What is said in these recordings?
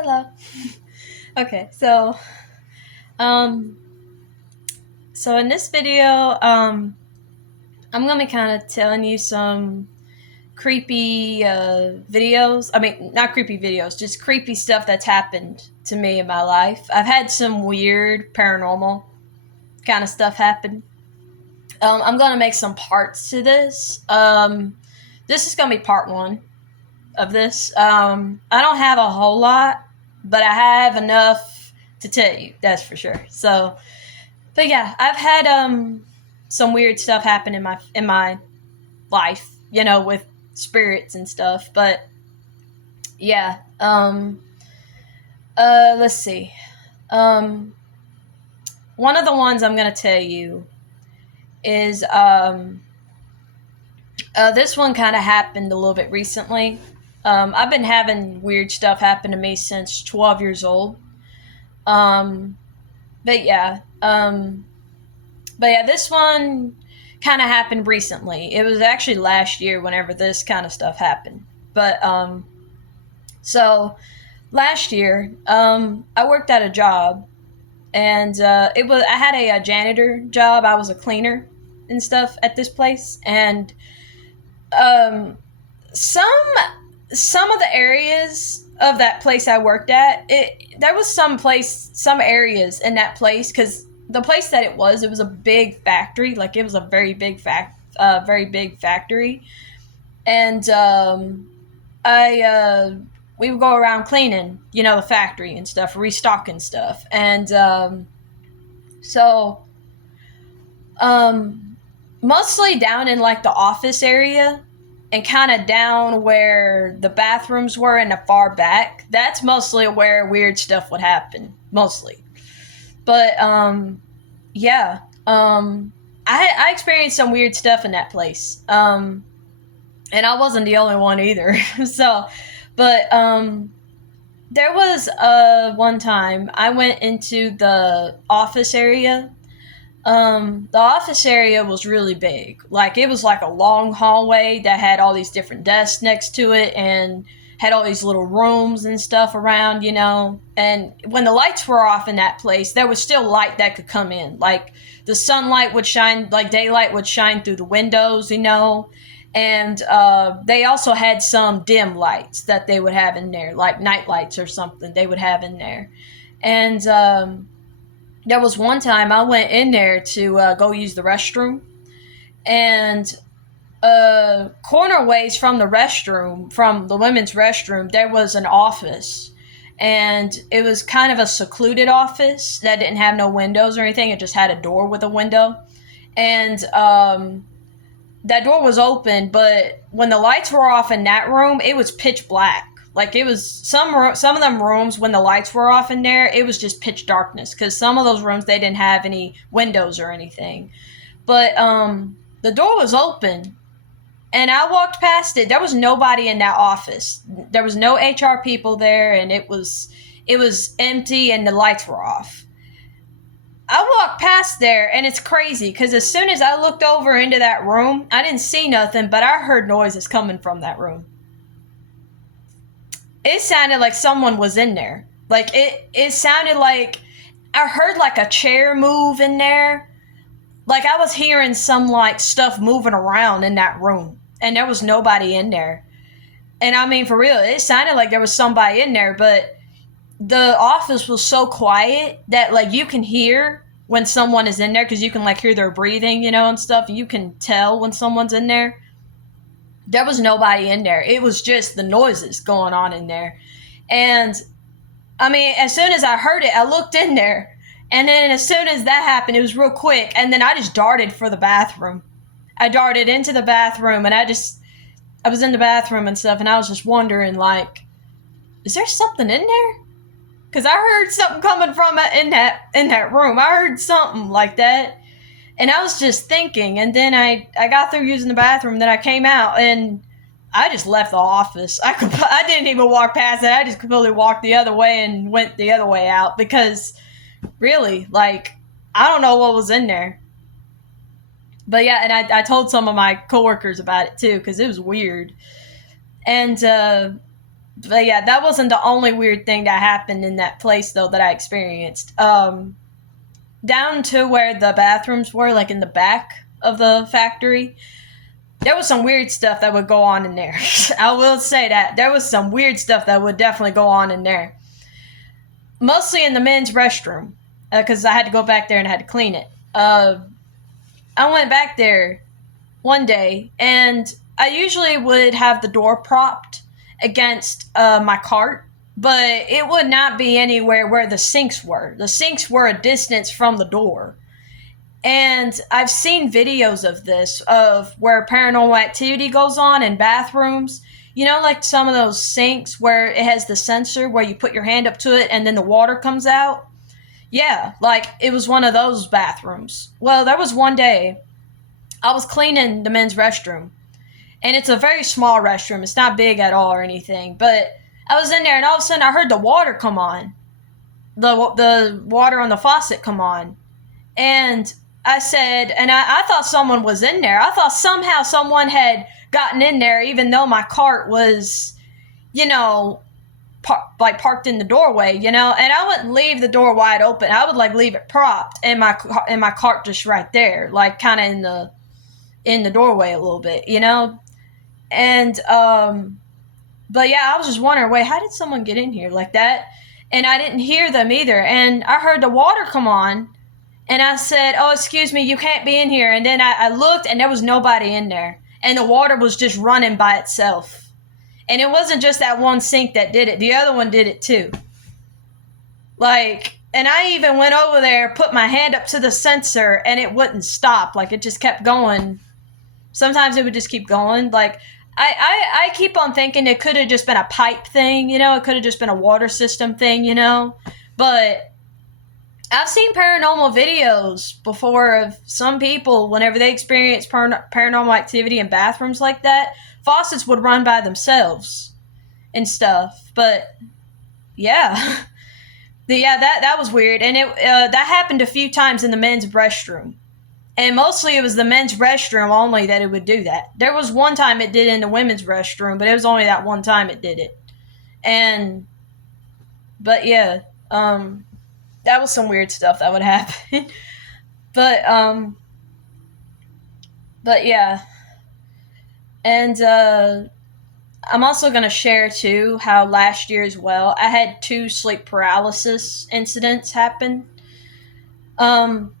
Hello. Okay, um, so in this video, I'm gonna be kind of telling you some creepy videos. I mean, not creepy videos, just creepy stuff that's happened to me in my life. I've had some weird paranormal kind of stuff happen. I'm gonna make some parts to this. This is gonna be part one of this. I don't have a whole lot, but I have enough to tell you. That's for sure. But yeah, I've had some weird stuff happen in my life, with spirits and stuff. But yeah, let's see. Um, One of the ones I'm gonna tell you is this one kind of happened a little bit recently. I've been having weird stuff happen to me since 12 years old. Um, but yeah, this one kind of happened recently. It was actually last year whenever this kind of stuff happened. But so last year, I worked at a job, and I had a janitor job. I was a cleaner and stuff at this place, and um, some some of the areas of that place I worked at, there was some areas in that place because the place that it was a big factory, like it was a very big factory, and I we would go around cleaning, the factory and stuff, restocking stuff, and so um, mostly down in like the office area and kind of down where the bathrooms were in the far back. That's mostly where weird stuff would happen, mostly. But yeah, I experienced some weird stuff in that place, and I wasn't the only one either. But there was one time I went into the office area. The office area was really big. Like it was like a long hallway that had all these different desks next to it and had all these little rooms and stuff around, And when the lights were off in that place, there was still light that could come in. Like the sunlight would shine, like daylight would shine through the windows. And they also had some dim lights that they would have in there, like night lights or something they would have in there. And there was one time I went in there to go use the restroom, and corner ways from the restroom, from the women's restroom, there was an office. And it was kind of a secluded office that didn't have no windows or anything. It just had a door with a window. And that door was open, but when the lights were off in that room, it was pitch black. Like it was some of them rooms when the lights were off in there, it was just pitch darkness because some of those rooms they didn't have any windows or anything. But the door was open, and I walked past it. There was nobody in that office. There was no HR people there, and it was empty, and the lights were off. I walked past there, and it's crazy because as soon as I looked over into that room, I didn't see nothing, but I heard noises coming from that room. It sounded like someone was in there. Like it sounded like I heard like a chair move in there. Like I was hearing some like stuff moving around in that room, and there was nobody in there. And I mean, for real, it sounded like there was somebody in there, but the office was so quiet that like you can hear when someone is in there because you can like hear their breathing, and stuff. You can tell when someone's in there. There was nobody in there. It was just the noises going on in there. And I mean, as soon as I heard it, I looked in there. And then as soon as that happened, it was real quick. And then I just darted for the bathroom. I darted into the bathroom, and I was in the bathroom and stuff, and I was just wondering, like, is there something in there? Because I heard something coming from it in that room. I heard something like that. And I was just thinking, and then I got through using the bathroom, then I came out, and I just left the office. I didn't even walk past it. I just completely walked the other way and went the other way out because really, like, I don't know what was in there. But yeah, and I told some of my coworkers about it too because it was weird. And But yeah, that wasn't the only weird thing that happened in that place though that I experienced. Down to where the bathrooms were, like in the back of the factory, there was some weird stuff that would go on in there. I will say that there was some weird stuff that would definitely go on in there. Mostly in the men's restroom, because I had to go back there and I had to clean it. I went back there one day, and I usually would have the door propped against my cart, but it would not be anywhere where the sinks were. The sinks were a distance from the door. And I've seen videos of this, of where paranormal activity goes on in bathrooms. You know, like some of those sinks where it has the sensor where you put your hand up to it and then the water comes out. Yeah, like it was one of those bathrooms. Well, there was one day I was cleaning the men's restroom, and it's a very small restroom. It's not big at all or anything, but I was in there and all of a sudden I heard the water come on. The water on the faucet come on. And I said, and I thought someone was in there. I thought somehow someone had gotten in there, even though my cart was, you know, parked in the doorway, you know. And I wouldn't leave the door wide open. I would like leave it propped, and my cart just right there, like kind of in the doorway a little bit, you know. And but yeah, I was just wondering, wait, how did someone get in here like that? And I didn't hear them either. And I heard the water come on. And I said, oh, excuse me, you can't be in here. And then I looked, and there was nobody in there. And the water was just running by itself. And it wasn't just that one sink that did it. The other one did it too. Like, and I even went over there, put my hand up to the sensor, and it wouldn't stop. Like, it just kept going. Sometimes it would just keep going. Like, I keep on thinking it could have just been a pipe thing, you know? It could have just been a water system thing, you know? But I've seen paranormal videos before of some people, whenever they experience paranormal activity in bathrooms like that, faucets would run by themselves and stuff. But yeah, that was weird, and that happened a few times in the men's restroom, and mostly it was the men's restroom only that it would do that. There was one time it did in the women's restroom, but it was only that one time it did it, but yeah, that was some weird stuff that would happen. but but yeah, and I'm also going to share too how last year as well I had 2 sleep paralysis incidents happen. um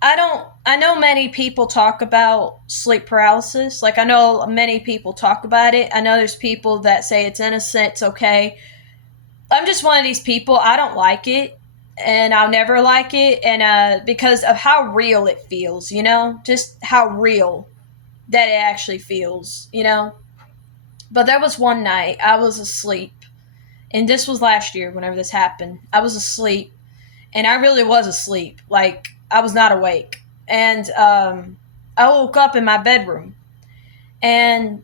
I know many people talk about sleep paralysis. Like, I know many people talk about it. I know there's people that say it's innocent, it's okay. I'm just one of these people. I don't like it, and I'll never like it, and because of how real it feels, you know, just how real that it actually feels, you know. But there was one night I was asleep, and this was last year. Whenever this happened, I was asleep, and I really was asleep. Like, I was not awake, and I woke up in my bedroom, and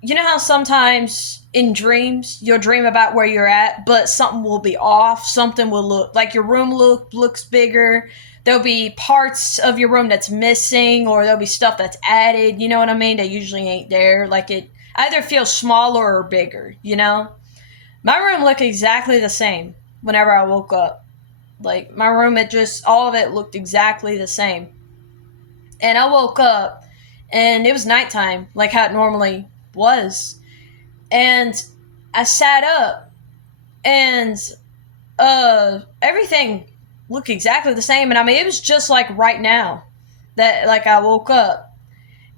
you know how sometimes in dreams you'll dream about where you're at, but something will be off. Something will look like your room looks bigger. There'll be parts of your room that's missing, or there'll be stuff that's added. You know what I mean? That usually ain't there. Like, it either feels smaller or bigger. You know, my room looked exactly the same whenever I woke up. Like, my room, it just all of it looked exactly the same. And I woke up, and it was nighttime, like how it normally was. And I sat up, and everything looked exactly the same. And I mean, it was just like right now that, like, I woke up,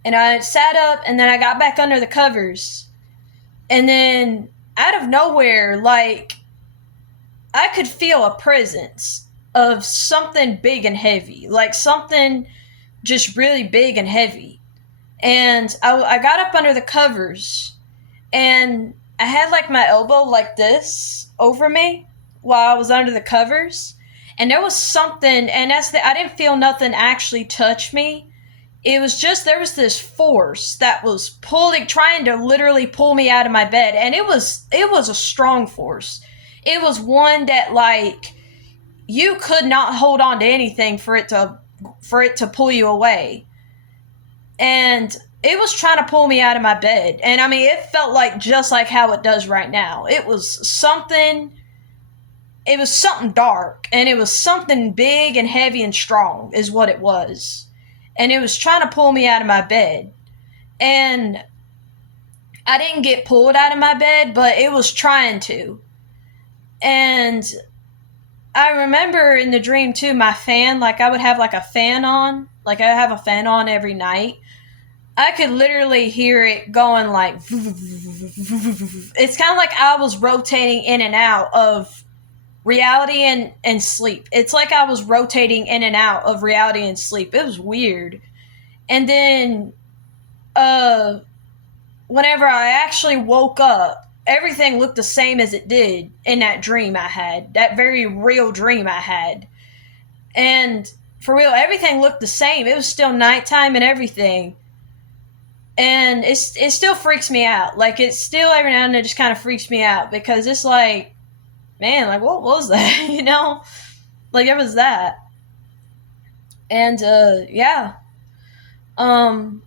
and I sat up, and then I got back under the covers, and then out of nowhere, like, I could feel a presence of something big and heavy, like something just really big and heavy. And I got up under the covers, and I had like my elbow like this over me while I was under the covers. And there was something, and I didn't feel nothing actually touch me. It was just, there was this force that was trying to literally pull me out of my bed. And it was a strong force. It was one that, like, you could not hold on to anything for it to pull you away. And it was trying to pull me out of my bed. And I mean, it felt like just like how it does right now. It was something dark, and it was something big and heavy and strong is what it was. And it was trying to pull me out of my bed. And I didn't get pulled out of my bed, but it was trying to. And I remember in the dream too, my fan, like I would have like a fan on, like I have a fan on every night. I could literally hear it going like, it's kind of like I was rotating in and out of reality and sleep. It's like I was rotating in and out of reality and sleep. It was weird. And then, uh, whenever I actually woke up, everything looked the same as it did in that dream I had, that very real dream I had. And for real, everything looked the same. It was still nighttime and everything. And it still freaks me out. Like, it's still every now and then just kind of freaks me out because it's like, man, like, what was that? You know? Like, it was that. And, yeah. Um,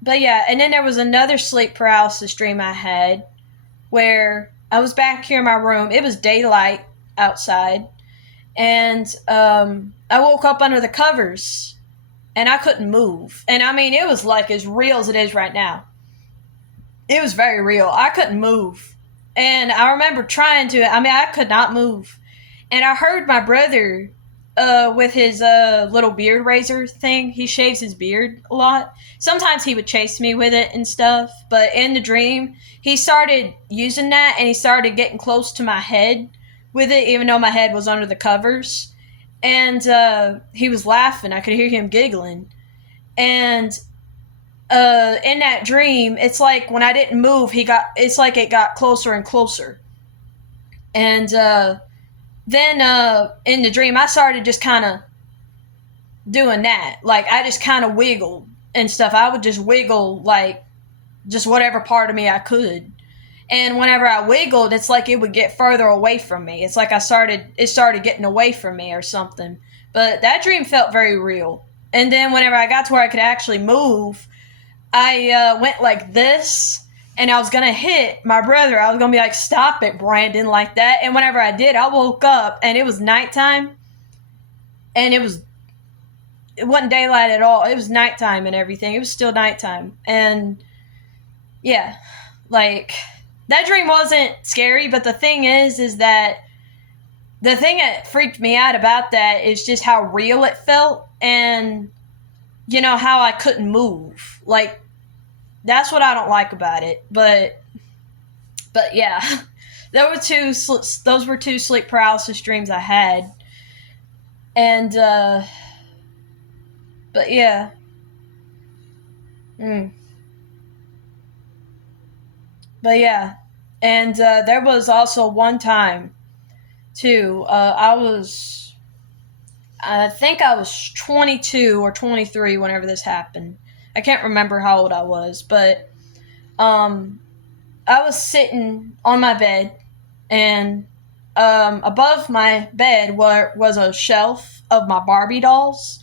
but yeah, and then there was another sleep paralysis dream I had where I was back here in my room. It was daylight outside, and I woke up under the covers, and I couldn't move. And I mean, it was like as real as it is right now. It was very real. I couldn't move, and I remember trying to. I mean, I could not move, and I heard my brother with his little beard razor thing. He shaves his beard a lot. Sometimes he would chase me with it and stuff, but in the dream, he started using that and he started getting close to my head with it, even though my head was under the covers. And he was laughing. I could hear him giggling. And in that dream, it's like when I didn't move, it's like it got closer and closer. And then in the dream, I started just kind of doing that. Like, I just kind of wiggled and stuff. I would just wiggle, like, just whatever part of me I could. And whenever I wiggled, it's like it would get further away from me. It's like it started getting away from me or something. But that dream felt very real. And then whenever I got to where I could actually move, I went like this, and I was going to hit my brother. I was going to be like, stop it, Brandon, like that. And whenever I did, I woke up, and it was nighttime, and it wasn't daylight at all. It was nighttime and everything. It was still nighttime. And, yeah, like, that dream wasn't scary, but the thing is that the thing that freaked me out about that is just how real it felt, and, you know, how I couldn't move. Like, that's what I don't like about it. But yeah, those were two sleep paralysis dreams I had. And but yeah. But yeah. And there was also one time too. I think I was 22 or 23 whenever this happened. I can't remember how old I was, but um I was sitting on my bed, and above my bed was a shelf of my Barbie dolls.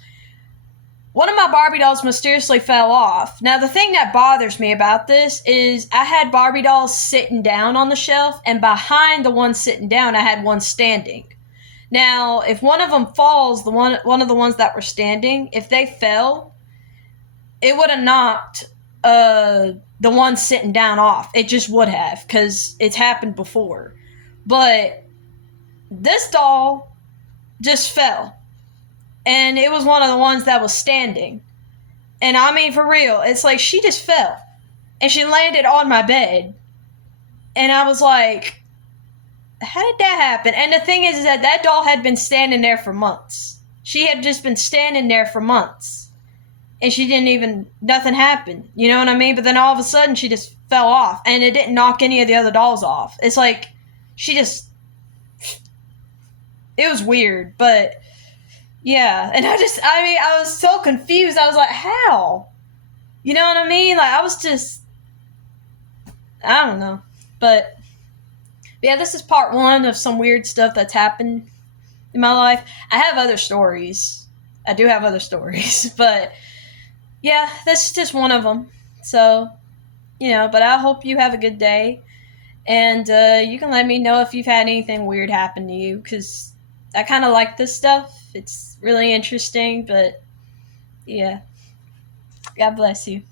One of my Barbie dolls mysteriously fell off. Now, the thing that bothers me about this is I had Barbie dolls sitting down on the shelf, and behind the one sitting down, I had one standing. Now, if one of them falls, one of the ones that were standing, if they fell, it would have knocked the one sitting down off. It just would have, because it's happened before. But this doll just fell. And it was one of the ones that was standing. And I mean, for real, it's like she just fell. And she landed on my bed. And I was like, how did that happen? And the thing is that doll had been standing there for months. She had just been standing there for months. And she didn't even, nothing happened. You know what I mean? But then all of a sudden, she just fell off. And it didn't knock any of the other dolls off. It's like, she just, it was weird. But, yeah. And I was so confused. I was like, how? You know what I mean? Like, I was just, I don't know. But, yeah, this is part one of some weird stuff that's happened in my life. I have other stories. I do have other stories. But, yeah, that's just one of them. So, but I hope you have a good day. And you can let me know if you've had anything weird happen to you, because I kind of like this stuff. It's really interesting, but yeah. God bless you.